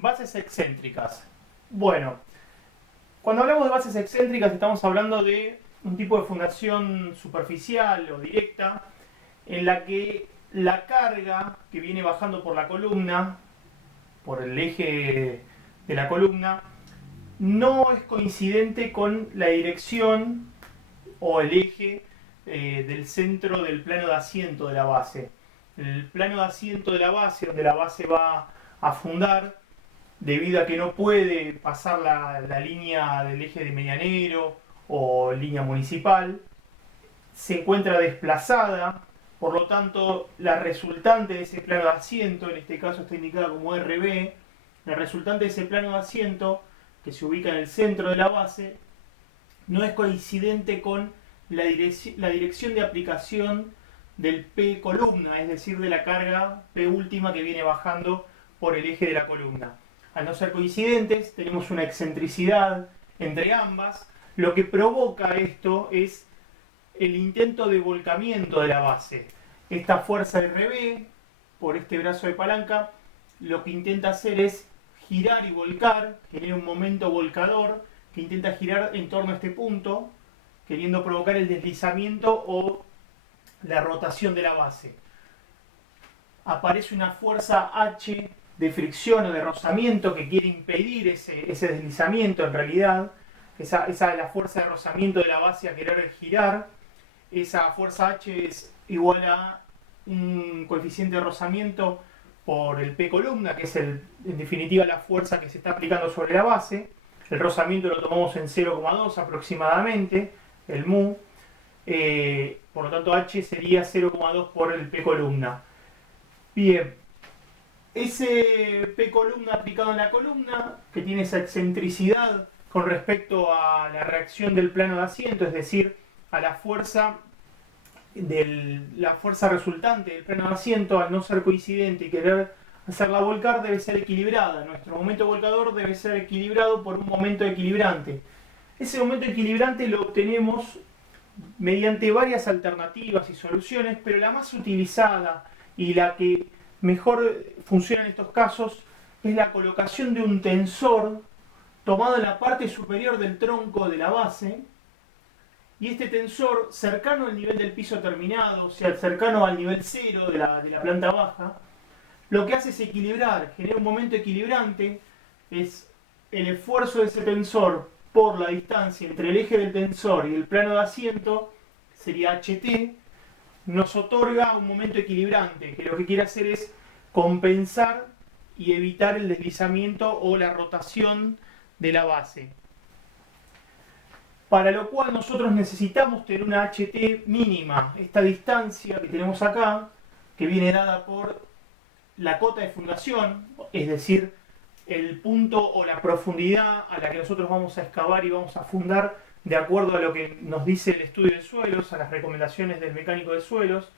Bases excéntricas. Bueno, cuando hablamos de bases excéntricas estamos hablando de un tipo de fundación superficial o directa en la que la carga que viene bajando por la columna, por el eje de la columna, no es coincidente con la dirección o el eje del centro del plano de asiento de la base. El plano de asiento de la base, donde la base va a fundar, debido a que no puede pasar la línea del eje de medianero o línea municipal, se encuentra desplazada, por lo tanto la resultante de ese plano de asiento, en este caso está indicada como RB, la resultante de ese plano de asiento, que se ubica en el centro de la base, no es coincidente con la dirección de aplicación del P columna, es decir, de la carga P última que viene bajando por el eje de la columna. Al no ser coincidentes, tenemos una excentricidad entre ambas. Lo que provoca esto es el intento de volcamiento de la base. Esta fuerza RB, por este brazo de palanca, lo que intenta hacer es girar y volcar, genera un momento volcador que intenta girar en torno a este punto, queriendo provocar el deslizamiento o la rotación de la base. Aparece una fuerza H de fricción o de rozamiento que quiere impedir ese deslizamiento en realidad. Esa es la fuerza de rozamiento de la base a querer girar. Esa fuerza H es igual a un coeficiente de rozamiento por el P columna, que es en definitiva la fuerza que se está aplicando sobre la base. El rozamiento lo tomamos en 0,2 aproximadamente, el mu. Por lo tanto H sería 0,2 por el P columna. Bien, ese P columna aplicado en la columna, que tiene esa excentricidad con respecto a la reacción del plano de asiento, es decir, a la fuerza resultante del plano de asiento, al no ser coincidente y querer hacerla volcar, debe ser equilibrada. Nuestro momento volcador debe ser equilibrado por un momento equilibrante. Ese momento equilibrante lo obtenemos mediante varias alternativas y soluciones, pero la más utilizada y la que mejor funciona en estos casos es la colocación de un tensor tomado en la parte superior del tronco de la base, y este tensor cercano al nivel del piso terminado, o sea, cercano al nivel cero de la planta baja, lo que hace es equilibrar, genera un momento equilibrante, es el esfuerzo de ese tensor por la distancia entre el eje del tensor y el plano de asiento, sería HT, nos otorga un momento equilibrante, que lo que quiere hacer es compensar y evitar el deslizamiento o la rotación de la base. Para lo cual nosotros necesitamos tener una HT mínima, esta distancia que tenemos acá, que viene dada por la cota de fundación, es decir, el punto o la profundidad a la que nosotros vamos a excavar y vamos a fundar de acuerdo a lo que nos dice el estudio de suelos, a las recomendaciones del mecánico de suelos.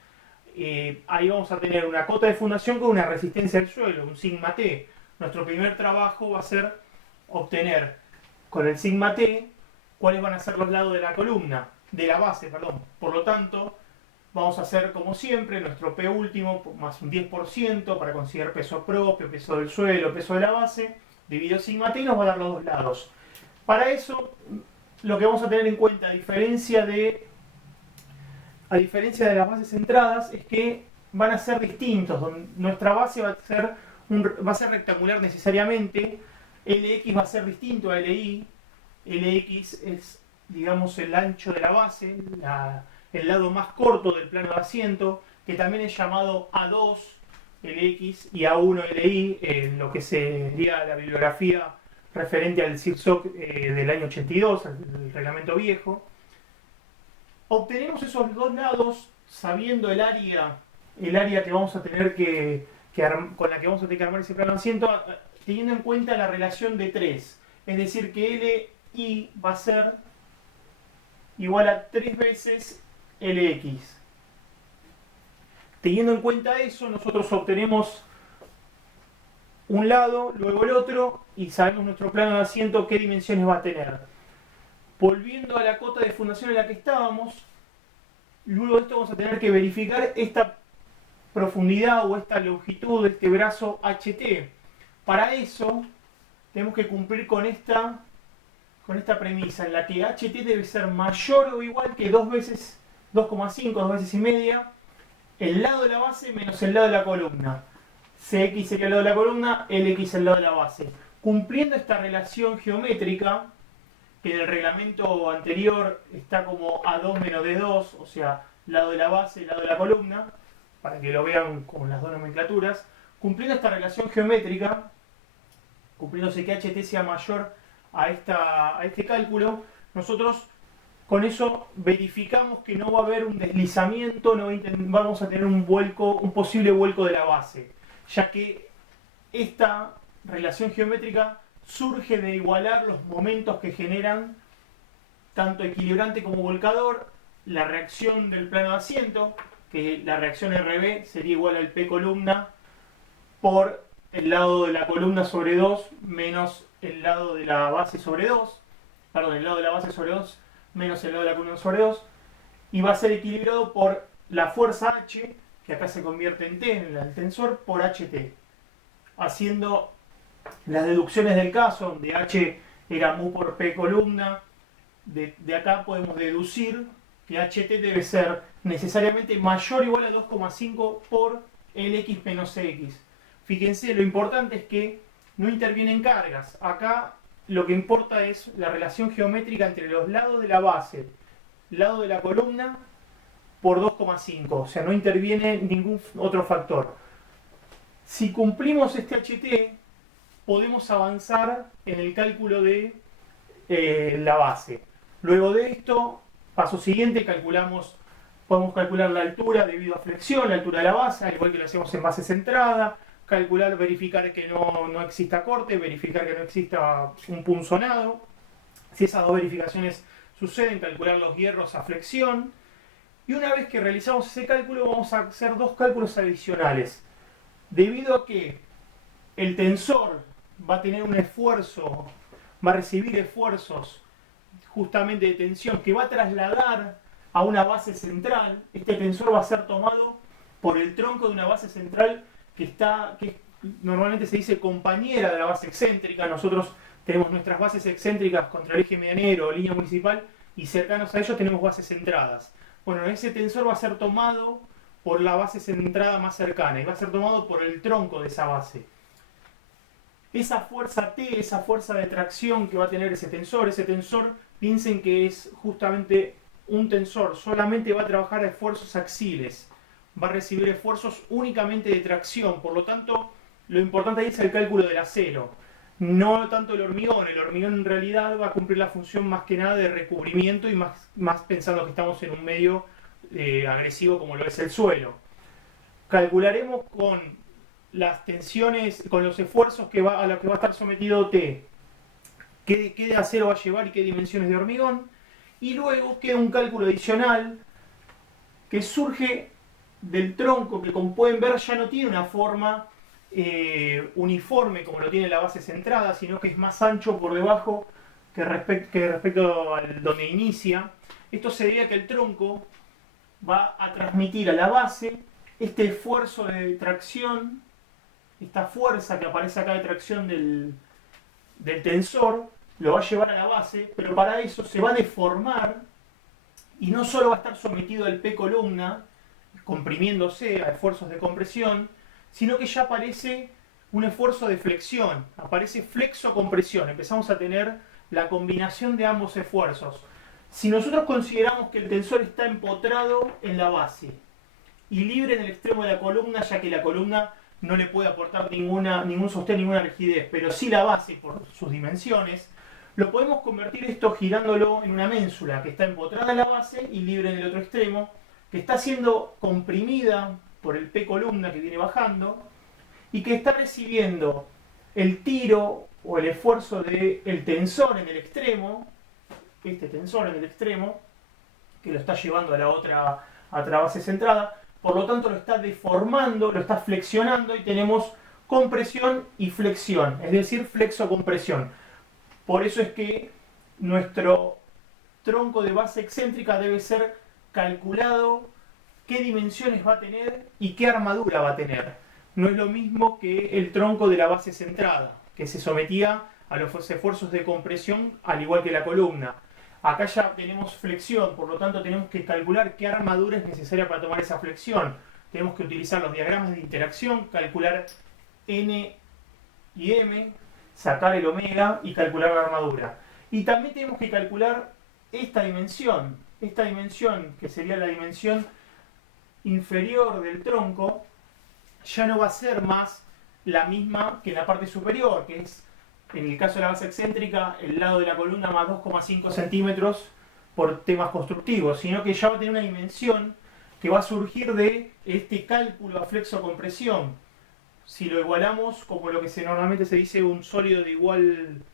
Ahí vamos a tener una cota de fundación con una resistencia al suelo, un sigma T. Nuestro primer trabajo va a ser obtener con el sigma T cuáles van a ser los lados de la columna, de la base, perdón. Por lo tanto, vamos a hacer como siempre nuestro P último más un 10% para conseguir peso propio, peso del suelo, peso de la base, dividido sigma T y nos va a dar los dos lados. Para eso, lo que vamos a tener en cuenta, a diferencia de las bases centradas, es que van a ser distintos. Nuestra base va a ser rectangular necesariamente, LX va a ser distinto a LI. LX es, digamos, el ancho de la base, el lado más corto del plano de asiento, que también es llamado A2 LX y A1 LI, en lo que sería la bibliografía referente al CIRSOC del año 82, el reglamento viejo. Obtenemos esos dos lados sabiendo el área que vamos a tener con la que vamos a tener que armar ese plano de asiento, teniendo en cuenta la relación de 3. Es decir, que LI va a ser igual a 3 veces LX. Teniendo en cuenta eso, nosotros obtenemos un lado, luego el otro, y sabemos nuestro plano de asiento qué dimensiones va a tener. Volviendo a la cota de fundación en la que estábamos, luego de esto vamos a tener que verificar esta profundidad o esta longitud de este brazo HT. Para eso tenemos que cumplir con esta premisa en la que HT debe ser mayor o igual que 2 veces 2,5, 2 veces y media, el lado de la base menos el lado de la columna. CX sería el lado de la columna, LX el lado de la base. Cumpliendo esta relación geométrica, que en el reglamento anterior está como A2 menos D2, o sea, lado de la base y lado de la columna, para que lo vean con las dos nomenclaturas, cumpliendo esta relación geométrica, cumpliéndose que HT sea mayor a este cálculo, nosotros con eso verificamos que no va a haber un deslizamiento, no vamos a tener un posible vuelco de la base, ya que esta relación geométrica surge de igualar los momentos que generan tanto equilibrante como volcador, la reacción del plano de asiento, que la reacción RB sería igual al P columna por el lado de la columna sobre 2 menos el lado de la base sobre 2, perdón, el lado de la base sobre 2 menos el lado de la columna sobre 2, y va a ser equilibrado por la fuerza H, que acá se convierte en T, en el tensor, por HT. Haciendo las deducciones del caso, donde H era mu por P columna, de acá podemos deducir que HT debe ser necesariamente mayor o igual a 2,5 por LX menos CX. Fíjense, lo importante es que no intervienen cargas. Acá lo que importa es la relación geométrica entre los lados de la base, lado de la columna, por 2,5. O sea, no interviene ningún otro factor. Si cumplimos este HT, podemos avanzar en el cálculo de la base. Luego de esto, paso siguiente, podemos calcular la altura debido a flexión, la altura de la base, al igual que lo hacemos en base centrada, verificar que no exista corte, verificar que no exista un punzonado. Si esas dos verificaciones suceden, calcular los hierros a flexión. Y una vez que realizamos ese cálculo, vamos a hacer dos cálculos adicionales. Debido a que el tensor va a tener un esfuerzo, va a recibir esfuerzos justamente de tensión que va a trasladar a una base central, este tensor va a ser tomado por el tronco de una base central que normalmente se dice compañera de la base excéntrica. Nosotros tenemos nuestras bases excéntricas contra el eje medianero o línea municipal y cercanos a ellos tenemos bases centradas. Bueno, ese tensor va a ser tomado por la base centrada más cercana y va a ser tomado por el tronco de esa base. Esa fuerza T, esa fuerza de tracción que va a tener ese tensor, piensen que es justamente un tensor, solamente va a trabajar a esfuerzos axiles, va a recibir esfuerzos únicamente de tracción, por lo tanto, lo importante ahí es el cálculo del acero, no tanto el hormigón en realidad va a cumplir la función más que nada de recubrimiento y más pensando que estamos en un medio agresivo como lo es el suelo. Calcularemos con las tensiones, con los esfuerzos a los que va a estar sometido T, qué de acero va a llevar y qué dimensiones de hormigón, y luego queda un cálculo adicional que surge del tronco, que como pueden ver ya no tiene una forma uniforme como lo tiene la base centrada, sino que es más ancho por debajo que respecto al donde inicia. Esto se debe a que el tronco va a transmitir a la base este esfuerzo de tracción, esta fuerza que aparece acá de tracción del tensor, lo va a llevar a la base, pero para eso se va a deformar y no solo va a estar sometido al P columna, comprimiéndose a esfuerzos de compresión, sino que ya aparece un esfuerzo de flexión, aparece flexo-compresión, empezamos a tener la combinación de ambos esfuerzos. Si nosotros consideramos que el tensor está empotrado en la base y libre en el extremo de la columna, ya que la columna no le puede aportar ningún sostén, ninguna rigidez, pero sí la base por sus dimensiones, lo podemos convertir esto girándolo en una ménsula que está empotrada en la base y libre en el otro extremo, que está siendo comprimida por el P columna que viene bajando y que está recibiendo el tiro o el esfuerzo del tensor en el extremo, este tensor en el extremo, que lo está llevando a la otra base centrada, por lo tanto lo está deformando, lo está flexionando y tenemos compresión y flexión, es decir, flexo-compresión. Por eso es que nuestro tronco de base excéntrica debe ser calculado qué dimensiones va a tener y qué armadura va a tener. no es lo mismo que el tronco de la base centrada, que se sometía a los esfuerzos de compresión al igual que la columna. Acá ya tenemos flexión, por lo tanto tenemos que calcular qué armadura es necesaria para tomar esa flexión. Tenemos que utilizar los diagramas de interacción, calcular N y M, sacar el omega y calcular la armadura. Y también tenemos que calcular esta dimensión que sería la dimensión inferior del tronco, ya no va a ser más la misma que en la parte superior, que es, en el caso de la base excéntrica, el lado de la columna más 2,5 centímetros por temas constructivos, sino que ya va a tener una dimensión que va a surgir de este cálculo a flexo-compresión. Si lo igualamos como lo que normalmente se dice un sólido de igual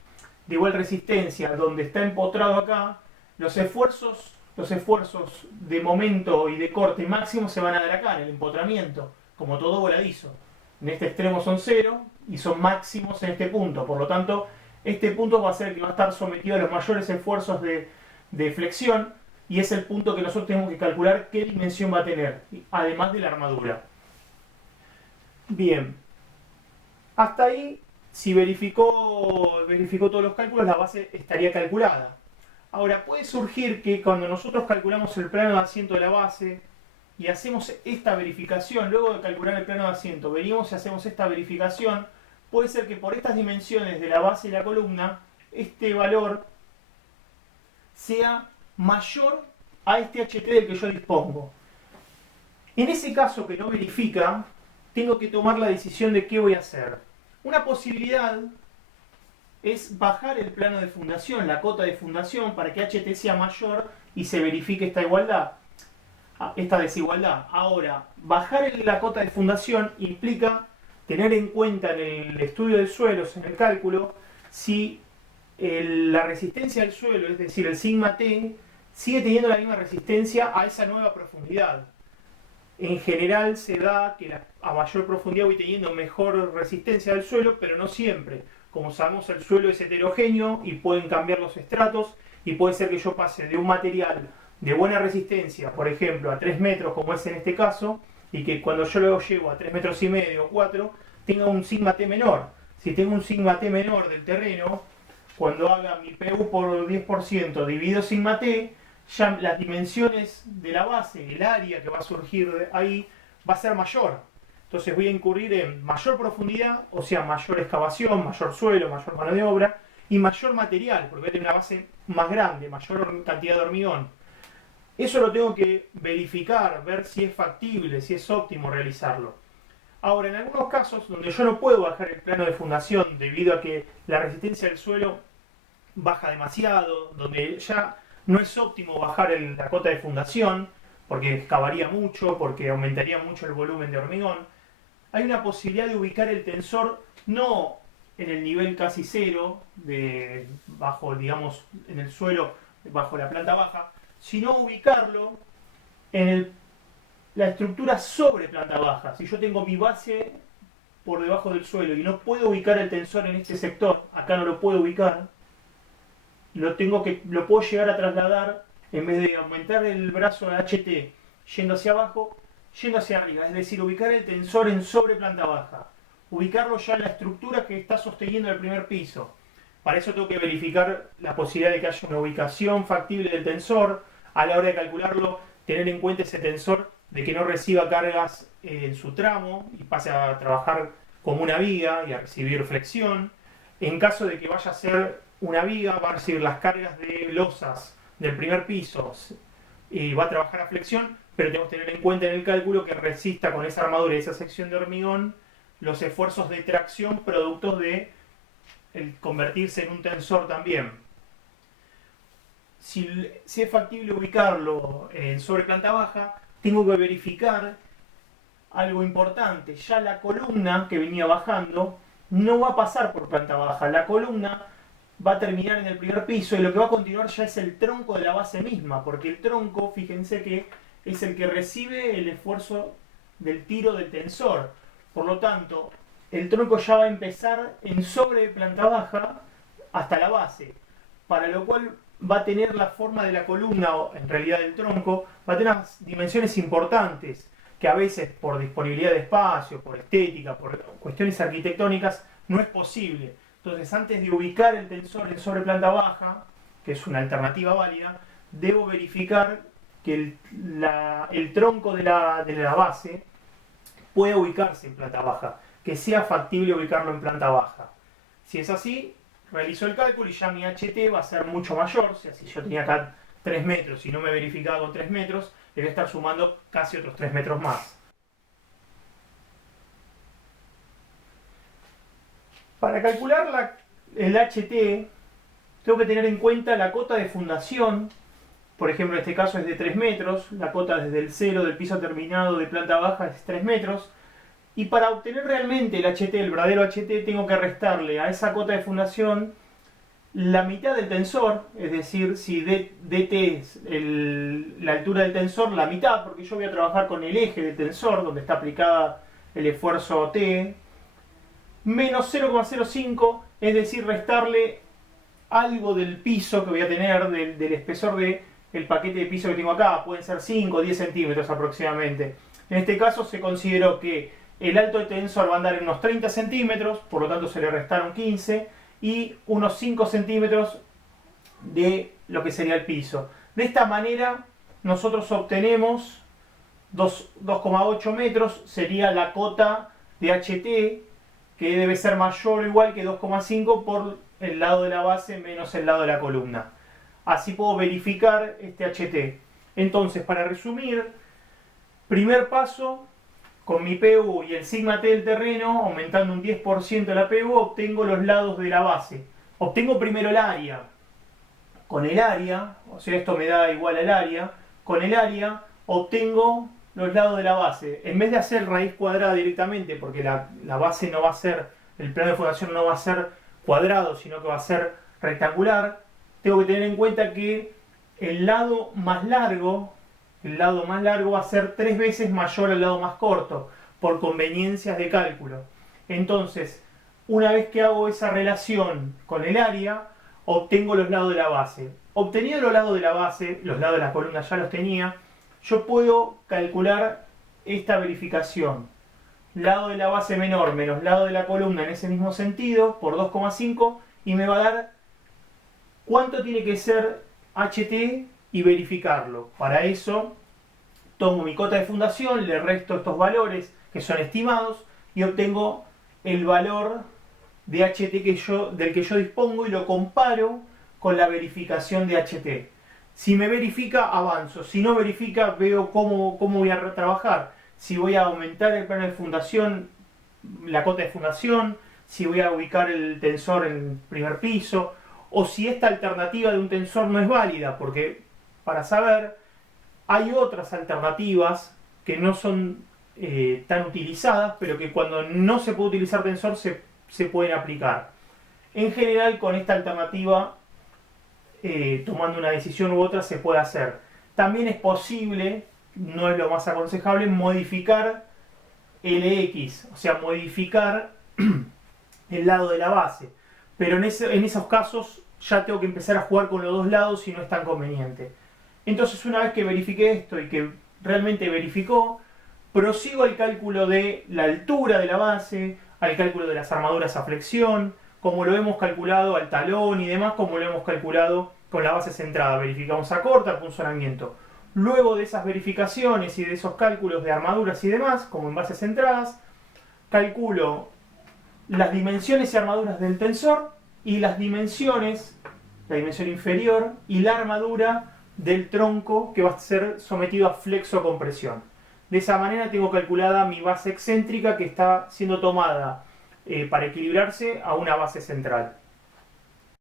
resistencia, donde está empotrado acá, los esfuerzos de momento y de corte máximo se van a dar acá, en el empotramiento, como todo voladizo. En este extremo son 0 y son máximos en este punto. Por lo tanto, este punto va a ser el que va a estar sometido a los mayores esfuerzos de flexión y es el punto que nosotros tenemos que calcular qué dimensión va a tener, además de la armadura. Bien, hasta ahí, si verificó todos los cálculos, la base estaría calculada. Ahora, puede surgir que cuando nosotros calculamos el plano de asiento de la base y hacemos esta verificación, luego de calcular el plano de asiento, venimos y hacemos esta verificación, puede ser que por estas dimensiones de la base y la columna, este valor sea mayor a este HT del que yo dispongo. En ese caso que no verifica, tengo que tomar la decisión de qué voy a hacer. Una posibilidad es bajar el plano de fundación, la cota de fundación, para que HT sea mayor y se verifique esta desigualdad. Ahora, bajar la cota de fundación implica tener en cuenta en el estudio del suelo, en el cálculo, si la resistencia del suelo, es decir, el sigma T, sigue teniendo la misma resistencia a esa nueva profundidad. En general se da que a mayor profundidad voy teniendo mejor resistencia del suelo, pero no siempre. Como sabemos, el suelo es heterogéneo y pueden cambiar los estratos y puede ser que yo pase de un material de buena resistencia, por ejemplo, a 3 metros, como es en este caso, y que cuando yo lo llevo a 3,5 metros o 4, tenga un sigma T menor. Si tengo un sigma T menor del terreno, cuando haga mi PU por 10% dividido sigma T, ya las dimensiones de la base, el área que va a surgir de ahí, va a ser mayor. Entonces voy a incurrir en mayor profundidad, o sea, mayor excavación, mayor suelo, mayor mano de obra y mayor material, porque voy a tener una base más grande, mayor cantidad de hormigón. Eso lo tengo que verificar, ver si es factible, si es óptimo realizarlo. Ahora, en algunos casos donde yo no puedo bajar el plano de fundación debido a que la resistencia del suelo baja demasiado, donde ya no es óptimo bajar la cota de fundación, porque excavaría mucho, porque aumentaría mucho el volumen de hormigón, hay una posibilidad de ubicar el tensor no en el nivel casi cero, bajo, digamos, en el suelo, bajo la planta baja, sino ubicarlo en la estructura sobre planta baja. Si yo tengo mi base por debajo del suelo y no puedo ubicar el tensor en este sector, acá no lo puedo ubicar, lo puedo llegar a trasladar, en vez de aumentar el brazo de HT yendo hacia abajo, yendo hacia arriba, es decir, ubicar el tensor en sobre planta baja, ubicarlo ya en la estructura que está sosteniendo el primer piso. Para eso tengo que verificar la posibilidad de que haya una ubicación factible del tensor, a la hora de calcularlo, tener en cuenta ese tensor de que no reciba cargas en su tramo y pase a trabajar como una viga y a recibir flexión. En caso de que vaya a ser una viga, va a recibir las cargas de losas del primer piso y va a trabajar a flexión, pero tenemos que tener en cuenta en el cálculo que resista con esa armadura y esa sección de hormigón los esfuerzos de tracción productos de el convertirse en un tensor también. Si es factible ubicarlo sobre planta baja, tengo que verificar algo importante. Ya la columna que venía bajando no va a pasar por planta baja. La columna va a terminar en el primer piso y lo que va a continuar ya es el tronco de la base misma, porque el tronco, fíjense que es el que recibe el esfuerzo del tiro del tensor. Por lo tanto, el tronco ya va a empezar en sobre planta baja hasta la base, para lo cual va a tener la forma de la columna, o en realidad del tronco, va a tener unas dimensiones importantes. que a veces por disponibilidad de espacio, por estética, por cuestiones arquitectónicas, no es posible. Entonces, antes de ubicar el tensor en sobre planta baja, que es una alternativa válida, debo verificar que el tronco de la base pueda ubicarse en planta baja, que sea factible ubicarlo en planta baja. Si es así, realizo el cálculo y ya mi HT va a ser mucho mayor. O sea, si yo tenía acá 3 metros y no me verificaba con 3 metros, le voy a estar sumando casi otros 3 metros más. Para calcular el HT, tengo que tener en cuenta la cota de fundación. Por ejemplo, en este caso es de 3 metros. La cota desde el cero del piso terminado de planta baja es 3 metros. Y para obtener realmente el HT, el verdadero HT, tengo que restarle a esa cota de fundación la mitad del tensor, es decir, si DT es la altura del tensor, la mitad, porque yo voy a trabajar con el eje del tensor, donde está aplicada el esfuerzo T, menos 0,05, es decir, restarle algo del piso que voy a tener, del espesor del paquete de piso que tengo acá, pueden ser 5 o 10 centímetros aproximadamente. En este caso se consideró que el alto del tensor va a andar en unos 30 centímetros, por lo tanto se le restaron 15, y unos 5 centímetros de lo que sería el piso. De esta manera nosotros obtenemos 2,8 metros, sería la cota de HT, que debe ser mayor o igual que 2,5 por el lado de la base menos el lado de la columna. Así puedo verificar este HT. Entonces, para resumir, primer paso, con mi PU y el sigma T del terreno, aumentando un 10% la PU, obtengo los lados de la base. Obtengo primero el área. Con el área, o sea, esto me da igual al área, con el área obtengo los lados de la base. En vez de hacer raíz cuadrada directamente, porque la base no va a ser, el plano de fundación no va a ser cuadrado, sino que va a ser rectangular, tengo que tener en cuenta que el lado más largo va a ser 3 veces mayor al lado más corto, por conveniencias de cálculo. Entonces, una vez que hago esa relación con el área, obtengo los lados de la base. Obtenido los lados de la base, los lados de la columna ya los tenía, yo puedo calcular esta verificación. Lado de la base menor menos lado de la columna en ese mismo sentido, por 2,5, y me va a dar cuánto tiene que ser HT y verificarlo. Para eso tomo mi cota de fundación, le resto estos valores que son estimados y obtengo el valor de HT del que yo dispongo y lo comparo con la verificación de HT. Si me verifica, avanzo. Si no verifica, veo cómo voy a trabajar. Si voy a aumentar el plano de fundación, la cota de fundación, si voy a ubicar el tensor en el primer piso, o si esta alternativa de un tensor no es válida, porque para saber, hay otras alternativas que no son tan utilizadas, pero que cuando no se puede utilizar tensor se pueden aplicar. En general, con esta alternativa, tomando una decisión u otra, se puede hacer. También es posible, no es lo más aconsejable, modificar LX, o sea, modificar el lado de la base. Pero en esos casos ya tengo que empezar a jugar con los dos lados y no es tan conveniente. Entonces, una vez que verifiqué esto y que realmente verificó, prosigo al cálculo de la altura de la base, al cálculo de las armaduras a flexión, como lo hemos calculado al talón y demás, como lo hemos calculado con la base centrada. Verificamos a corta, punzonamiento. Luego de esas verificaciones y de esos cálculos de armaduras y demás, como en bases centradas, calculo las dimensiones y armaduras del tensor y las dimensiones, la dimensión inferior y la armadura del tronco que va a ser sometido a flexocompresión. De esa manera tengo calculada mi base excéntrica que está siendo tomada para equilibrarse a una base central.